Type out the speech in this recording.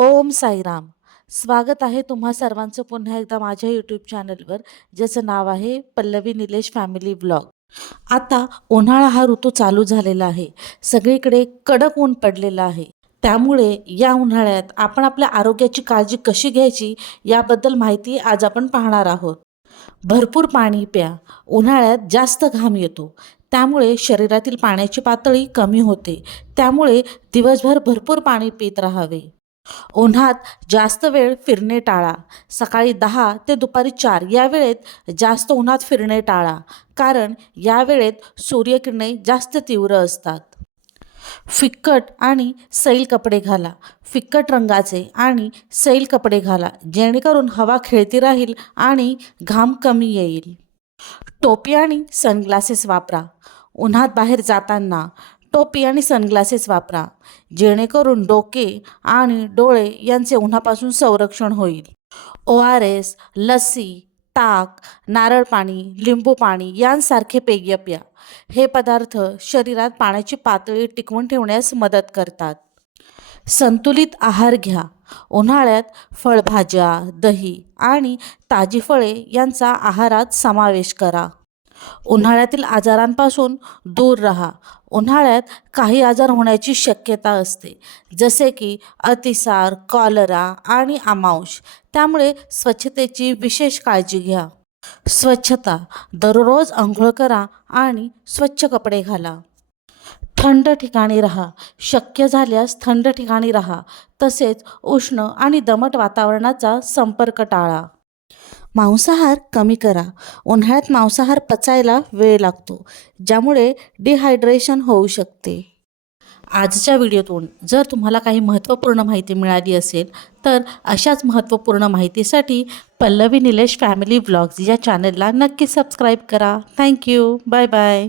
ओम साईराम. स्वागत आहे तुम्हा सर्वांचं पुन्हा एकदा माझ्या यूट्यूब चॅनलवर ज्याचं नाव आहे पल्लवी निलेश फॅमिली ब्लॉग आता उन्हाळा हा ऋतू चालू झालेला आहे. सगळीकडे कडक ऊन पडलेलं आहे. त्यामुळे या उन्हाळ्यात आपण आपल्या आरोग्याची काळजी कशी घ्यायची याबद्दल माहिती आज आपण पाहणार आहोत. भरपूर पाणी प्या. उन्हाळ्यात जास्त घाम येतो. त्यामुळे शरीरातील पाण्याची पातळी कमी होते. त्यामुळे दिवसभर भरपूर पाणी पित राहावे. उन्हात जास्त वेळ फिरणे टाळा. सकाळी दहा ते दुपारी चार या वेळेत जास्त उन्हात फिरणे टाळा कारण या वेळेत सूर्यकिरणे जास्त तीव्र असतात. फिक्कट आणि सैल कपडे घाला. फिक्कट रंगाचे आणि सैल कपडे घाला जेणेकरून हवा खेळती राहील आणि घाम कमी येईल. टोपी आणि सनग्लासेस वापरा. उन्हात बाहेर जाताना टोपी आणि सनग्लासेस वापरा. जेणेकरून डोके आणि डोळे यांचे उन्हापासून संरक्षण होईल. ओ आर एस लस्सी ताक नारळ पाणी लिंबू पाणी यांसारखे पेय प्या हे पदार्थ शरीरात पाण्याची पातळी टिकवून ठेवण्यास मदत करतात. संतुलित आहार घ्या. उन्हाळ्यात फळभाज्या दही आणि ताजी फळे यांचा आहारात समावेश करा. उन्हाळ्यातील आजारांपासून दूर राहा. उन्हाळ्यात काही आजार होण्याची शक्यता असते जसे की अतिसार कॉलरा आणि आमांश त्यामुळे स्वच्छतेची विशेष काळजी घ्या. स्वच्छता दररोज आंघोळ करा आणि स्वच्छ कपडे घाला. थंड ठिकाणी राहा. शक्य झाल्यास थंड ठिकाणी राहा. तसेच उष्ण आणि दमट वातावरणाचा संपर्क टाळा. मांसाहार कमी करा. उन्हाळ्यात मांसाहार पचायला वेळ लागतो ज्यामुळे डिहायड्रेशन होऊ शकते. आजच्या व्हिडिओतून जर तुम्हाला काही महत्त्वपूर्ण माहिती मिळाली असेल तर अशाच महत्त्वपूर्ण माहितीसाठी पल्लवी निलेश फॅमिली व्लॉग्स या चॅनलला नक्की सबस्क्राईब करा. Thank you bye bye